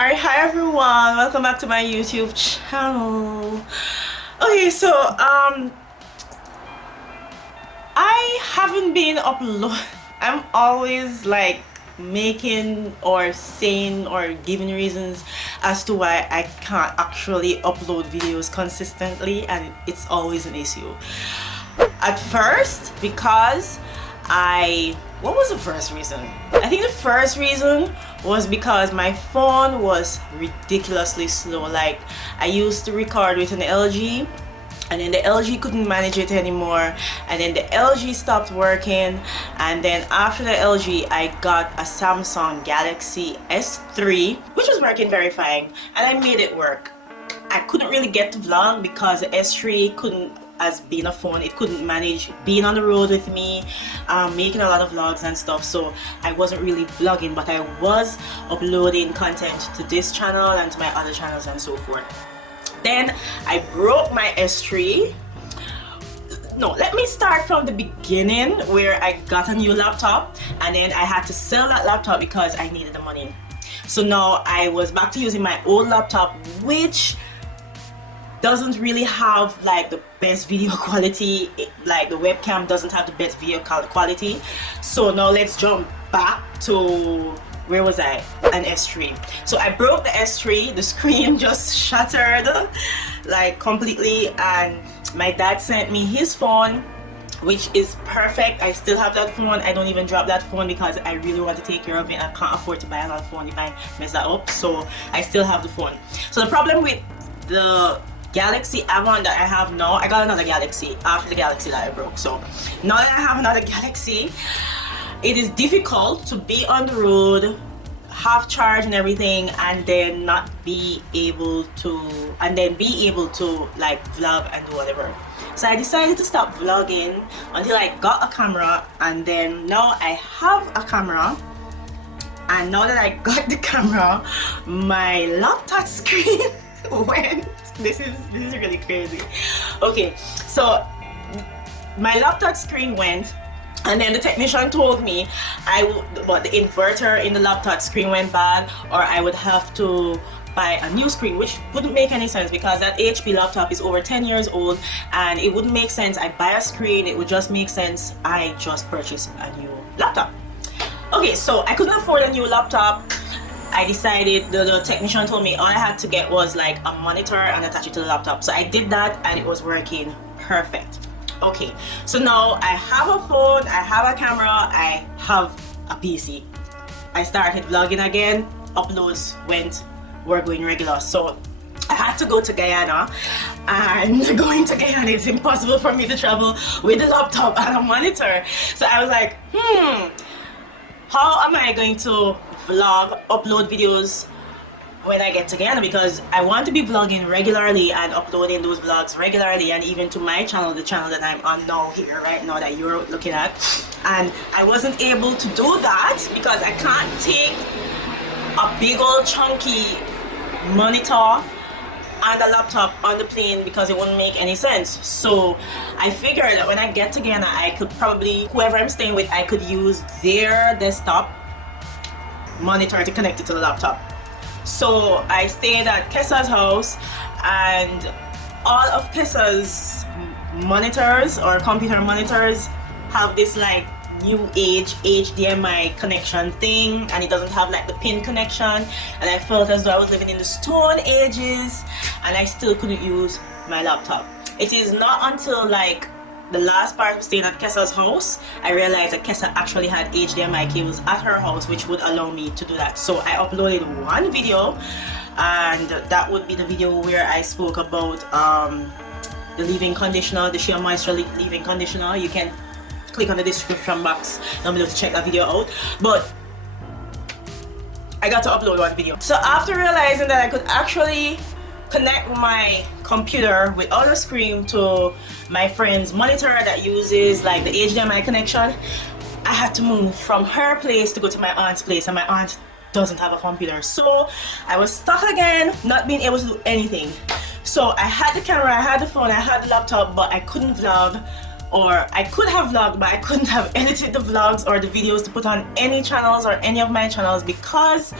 Alright, hi everyone, welcome back to my YouTube channel. Okay, so I haven't been upload. I'm always like making or saying or giving reasons as to why I can't actually upload videos consistently, and it's always an issue. At first, because what was the first reason? I think the first reason was because my phone was ridiculously slow. Like, I used to record with an LG, and then the LG couldn't manage it anymore, and then the LG stopped working, and then after the LG I got a Samsung Galaxy S3, which was working very fine, and I made it work. I couldn't really get to vlog because the S3 couldn't, as being a phone, it couldn't manage being on the road with me, making a lot of vlogs and stuff, so I wasn't really vlogging, but I was uploading content to this channel and to my other channels and so forth. Then I broke my S3. No, let me start from the beginning, where I got a new laptop and then I had to sell that laptop because I needed the money. So now I was back to using my old laptop, which doesn't really have like the best video quality. Like, the webcam doesn't have the best video quality. So now let's jump back to, where was I? An S3. So I broke the S3, the screen just shattered like completely, and my dad sent me his phone, which is perfect. I still have that phone. I don't even drop that phone because I really want to take care of it. I can't afford to buy another phone if I mess that up, so I still have the phone. So the problem with the Galaxy Avon that I have now, I got another Galaxy after the Galaxy that I broke. So now that I have another Galaxy, it is difficult to be on the road, have charge and everything, and then not be able to, like vlog and do whatever. So I decided to stop vlogging until I got a camera, and then now I have a camera. And now that I got the camera, my laptop screen went. This is really crazy. Okay, so my laptop screen went, and then the technician told me but the inverter in the laptop screen went bad, or I would have to buy a new screen, which wouldn't make any sense because that HP laptop is over 10 years old, and it wouldn't make sense I buy a screen. It would just make sense I just purchase a new laptop. Okay, so I couldn't afford a new laptop. I decided, the technician told me all I had to get was like a monitor and attach it to the laptop. So I did that and it was working perfect. Okay, so now I have a phone, I have a camera, I have a PC. I started vlogging again, uploads were going regular. So I had to go to Guyana, and going to Guyana, it's impossible for me to travel with the laptop and a monitor. So I was like, how am I going to upload videos when I get to Guyana, because I want to be vlogging regularly and uploading those vlogs regularly, and even to my channel, the channel that I'm on now here right now that you're looking at. And I wasn't able to do that because I can't take a big old chunky monitor and a laptop on the plane because it wouldn't make any sense. So I figured that when I get to Guyana, I could probably, whoever I'm staying with, I could use their desktop monitor to connect it to the laptop. So I stayed at Kessa's house, and all of Kessa's monitors or computer monitors have this like new age HDMI connection thing, and it doesn't have like the pin connection, and I felt as though I was living in the stone ages and I still couldn't use my laptop. It is not until like the last part of staying at Kessa's house I realized that Kessa actually had HDMI cables at her house, which would allow me to do that. So I uploaded one video, and that would be the video where I spoke about the leave-in conditioner, the sheer moisture leave-in conditioner. You can click on the description box down below to check that video out. But I got to upload one video. So after realizing that I could actually connect my computer without a screen to my friend's monitor that uses like the HDMI connection, I had to move from her place to go to my aunt's place, and my aunt doesn't have a computer. So I was stuck again, not being able to do anything. So I had the camera, I had the phone, I had the laptop, but I couldn't vlog, or I could have vlogged, but I couldn't have edited the vlogs or the videos to put on any channels or any of my channels because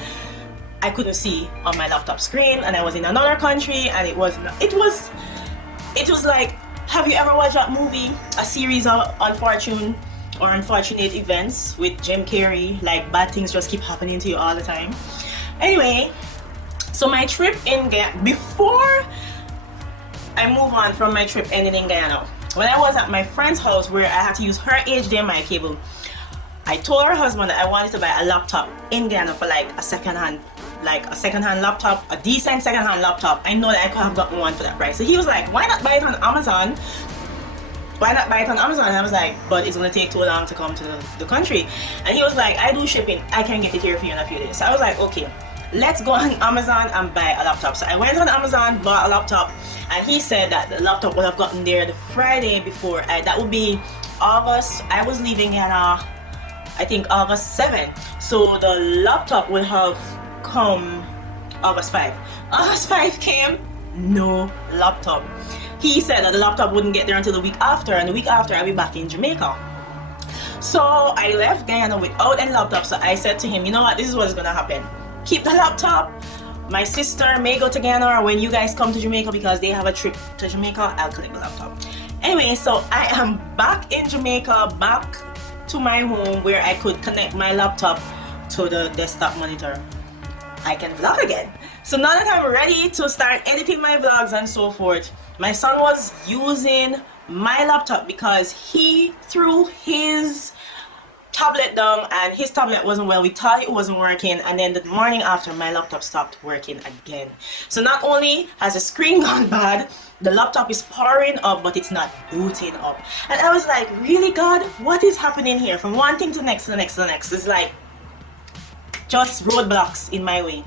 I couldn't see on my laptop screen, and I was in another country, and it was like, have you ever watched that movie, a series of unfortunate events with Jim Carrey? Like, bad things just keep happening to you all the time. Anyway, so my trip in Guyana, before I move on from my trip ending in Guyana, when I was at my friend's house where I had to use her HDMI cable, I told her husband that I wanted to buy a laptop in Guyana for like a second-hand laptop, a decent second-hand laptop. I know that I could have gotten one for that price. So he was like, why not buy it on Amazon? Why not buy it on Amazon? And I was like, but it's gonna take too long to come to the country. And he was like, I do shipping, I can get it here for you in a few days. So I was like, okay, let's go on Amazon and buy a laptop. So I went on Amazon, bought a laptop, and he said that the laptop would have gotten there the Friday before. That would be August. I was leaving Guyana, I think August 7th. So the laptop would have come August 5. August 5 came, no laptop. He said that the laptop wouldn't get there until the week after, and the week after I'll be back in Jamaica. So I left Guyana without any laptop. So I said to him, you know what, this is what's gonna happen. Keep the laptop. My sister may go to Guyana, or when you guys come to Jamaica, because they have a trip to Jamaica, I'll collect the laptop. Anyway, so I am back in Jamaica, back to my home where I could connect my laptop to the desktop monitor. I can vlog again. So now that I'm ready to start editing my vlogs and so forth, my son was using my laptop because he threw his tablet down and his tablet wasn't well. We thought it wasn't working, and then the morning after, my laptop stopped working again. So not only has the screen gone bad, the laptop is powering up, but it's not booting up. And I was like, really, God, what is happening here? From one thing to the next to the next to the next. It's like just roadblocks in my way.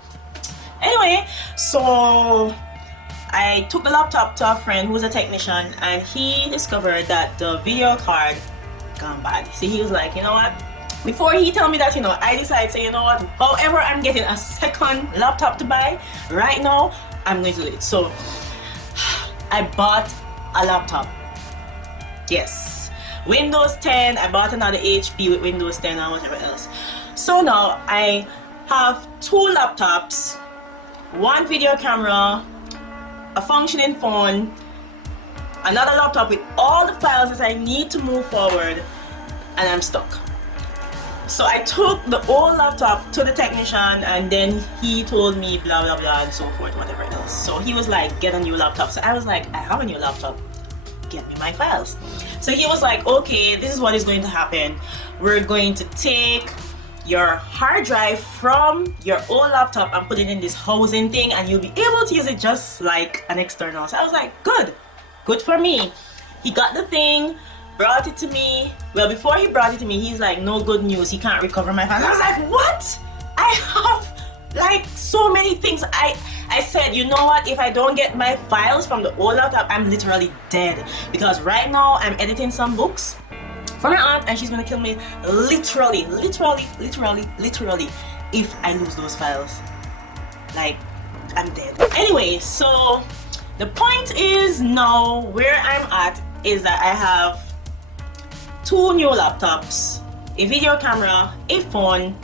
Anyway, so I took the laptop to a friend who's a technician, and he discovered that the video card gone bad. So he was like, you know what, before he tell me that, I decided, say, you know what, however I'm getting a second laptop to buy right now, I'm going to do it. So I bought a laptop. Yes, Windows 10. I bought another HP with Windows 10 and whatever else. So now I have two laptops, one video camera, a functioning phone, another laptop with all the files that I need to move forward, and I'm stuck. So I took the old laptop to the technician, and then he told me blah blah blah and so forth, whatever else. So he was like, get a new laptop. So I was like, I have a new laptop, get me my files. So he was like, okay, this is what is going to happen. We're going to take your hard drive from your old laptop and put it in this housing thing, and you'll be able to use it just like an external. So I was like, good for me. He got the thing, brought it to me. Well, before he brought it to me, he's like, no good news, he can't recover my files. I was like, what? I have like so many things. I said, you know what, if I don't get my files from the old laptop, I'm literally dead, because right now I'm editing some books for my aunt, and she's gonna kill me literally if I lose those files. Like, I'm dead. Anyway, so the point is, now where I'm at is that I have two new laptops, a video camera, a phone,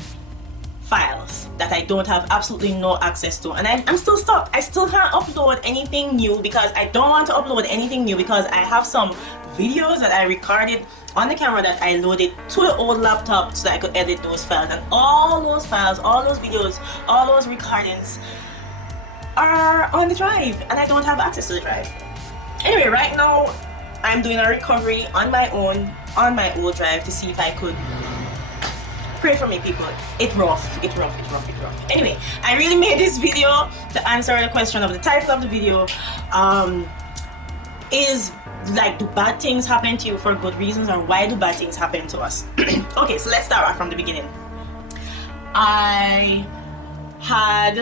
files that I don't have absolutely no access to, and I'm still stuck. I still can't upload anything new because I don't want to upload anything new, because I have some videos that I recorded on the camera that I loaded to the old laptop so that I could edit those files, and all those files, all those videos, all those recordings are on the drive, and I don't have access to the drive. Anyway, right now I'm doing a recovery on my own on my old drive to see if I could. Pray for me, people. It's rough. Anyway, I really made this video to answer the question of the title of the video. Is like, do bad things happen to you for good reasons, or why do bad things happen to us? Okay, so let's start off from the beginning. I had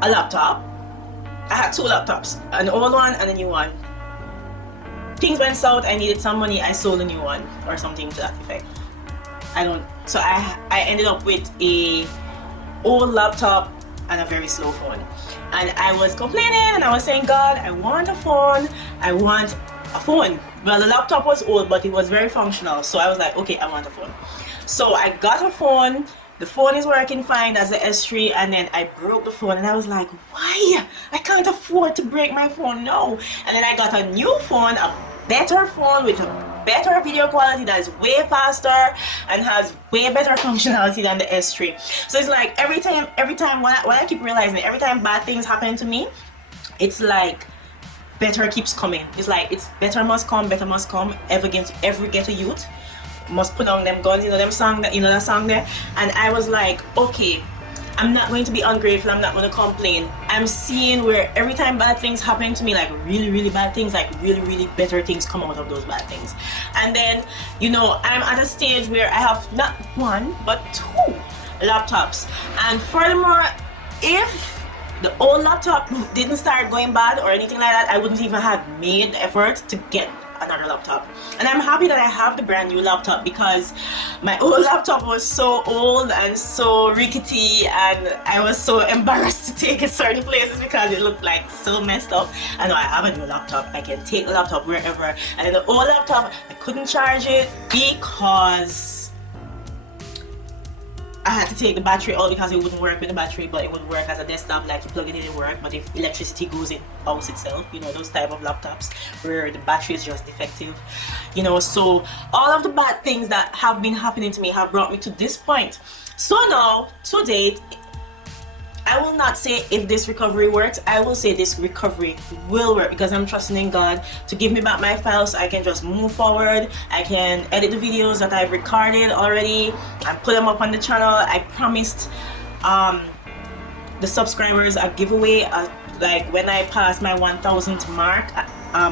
a laptop. I had two laptops, an old one and a new one. Things went south, I needed some money, I sold a new one, or something to that effect. So I ended up with a old laptop and a very slow phone. And I was complaining, and I was saying, God, I want a phone. Well, the laptop was old, but it was very functional. So I was like, okay, I want a phone. So I got a phone. The phone is working fine, that's the S3, and then I broke the phone and I was like, why? I can't afford to break my phone, no. And then I got a new phone, a better phone with a better video quality that is way faster and has way better functionality than the S3. So it's like every time when I keep realizing it, every time bad things happen to me, it's like better keeps coming. It's like it's better must come, every ghetto youth must put on them guns, that song there. And I was like, okay, I'm not going to be ungrateful, I'm not going to complain. I'm seeing where every time bad things happen to me, like really bad things, like really better things come out of those bad things. And then, I'm at a stage where I have not one, but 2 laptops. And furthermore, if the old laptop didn't start going bad or anything like that, I wouldn't even have made the effort to get another laptop. And I'm happy that I have the brand new laptop, because my old laptop was so old and so rickety, and I was so embarrassed to take it certain places because it looked like so messed up. And now I have a new laptop, I can take the laptop wherever. And then the old laptop, I couldn't charge it because I had to take the battery out because it wouldn't work with the battery, but it would work as a desktop, like you plug it in and work. But if electricity goes, it out itself, those type of laptops where the battery is just defective, so all of the bad things that have been happening to me have brought me to this point. So now, to date, I will not say if this recovery works, I will say this recovery will work, because I'm trusting in God to give me back my files so I can just move forward. I can edit the videos that I've recorded already and put them up on the channel. I promised the subscribers a giveaway like when I pass my 1,000th mark,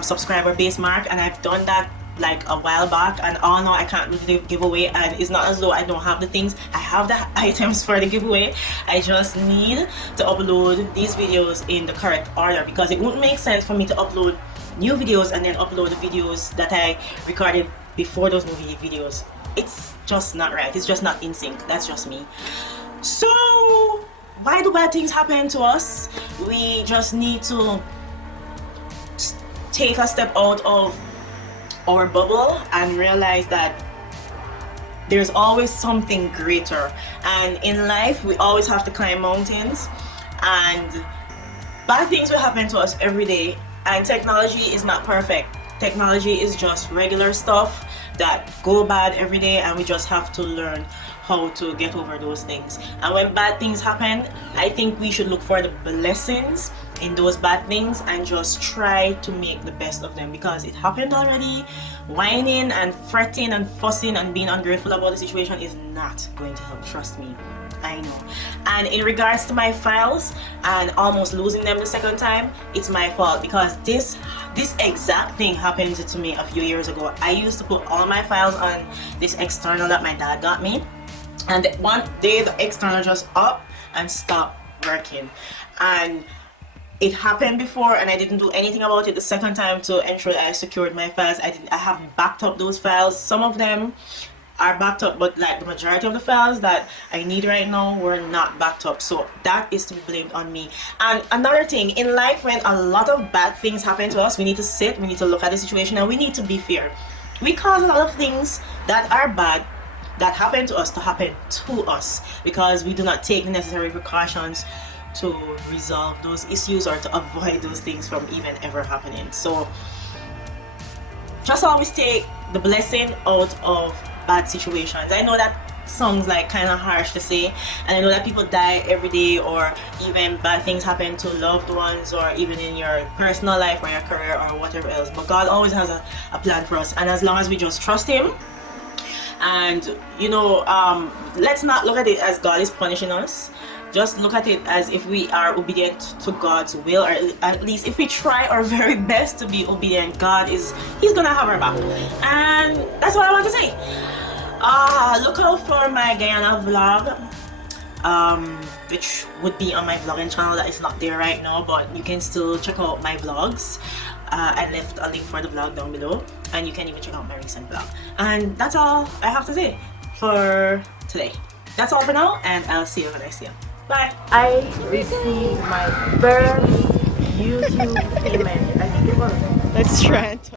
subscriber base mark, and I've done that like a while back, and all now I can't really give away. And it's not as though I don't have the things, I have the items for the giveaway. I just need to upload these videos in the correct order, because it wouldn't make sense for me to upload new videos and then upload the videos that I recorded before those movie videos. It's just not right, it's just not in sync. That's just me. So why do bad things happen to us? We just need to take a step out of our bubble and realize that there's always something greater. And in life, we always have to climb mountains, and bad things will happen to us every day. And technology is not perfect. Technology is just regular stuff that go bad every day, and we just have to learn how to get over those things. And when bad things happen, I think we should look for the blessings in those bad things and just try to make the best of them, because it happened already. Whining and fretting and fussing and being ungrateful about the situation is not going to help, trust me, I know. And in regards to my files and almost losing them the second time, it's my fault, because this exact thing happened to me a few years ago. I used to put all my files on this external that my dad got me, and one day the external just up and stopped working. And it happened before and I didn't do anything about it the second time to ensure that I secured my files. I haven't backed up those files. Some of them are backed up, but like the majority of the files that I need right now were not backed up. So that is to be blamed on me. And another thing, in life, when a lot of bad things happen to us, we need to sit, we need to look at the situation, and we need to be fair. We cause a lot of things that are bad that happen to us to happen to us, because we do not take the necessary precautions to resolve those issues or to avoid those things from even ever happening. So just always take the blessing out of bad situations. I know that sounds like kind of harsh to say, and I know that people die every day, or even bad things happen to loved ones, or even in your personal life or your career or whatever else, but God always has a plan for us. And as long as we just trust Him, and let's not look at it as God is punishing us. Just look at it as if we are obedient to God's will, or at least if we try our very best to be obedient, He's gonna have our back. And that's what I want to say. Look out for my Guyana vlog, which would be on my vlogging channel that is not there right now, but you can still check out my vlogs. I left a link for the vlog down below, and you can even check out my recent vlog. And that's all I have to say for today. That's all for now, and I'll see you when I see you. Bye. I received my first YouTube payment. I think it was. Let's try it.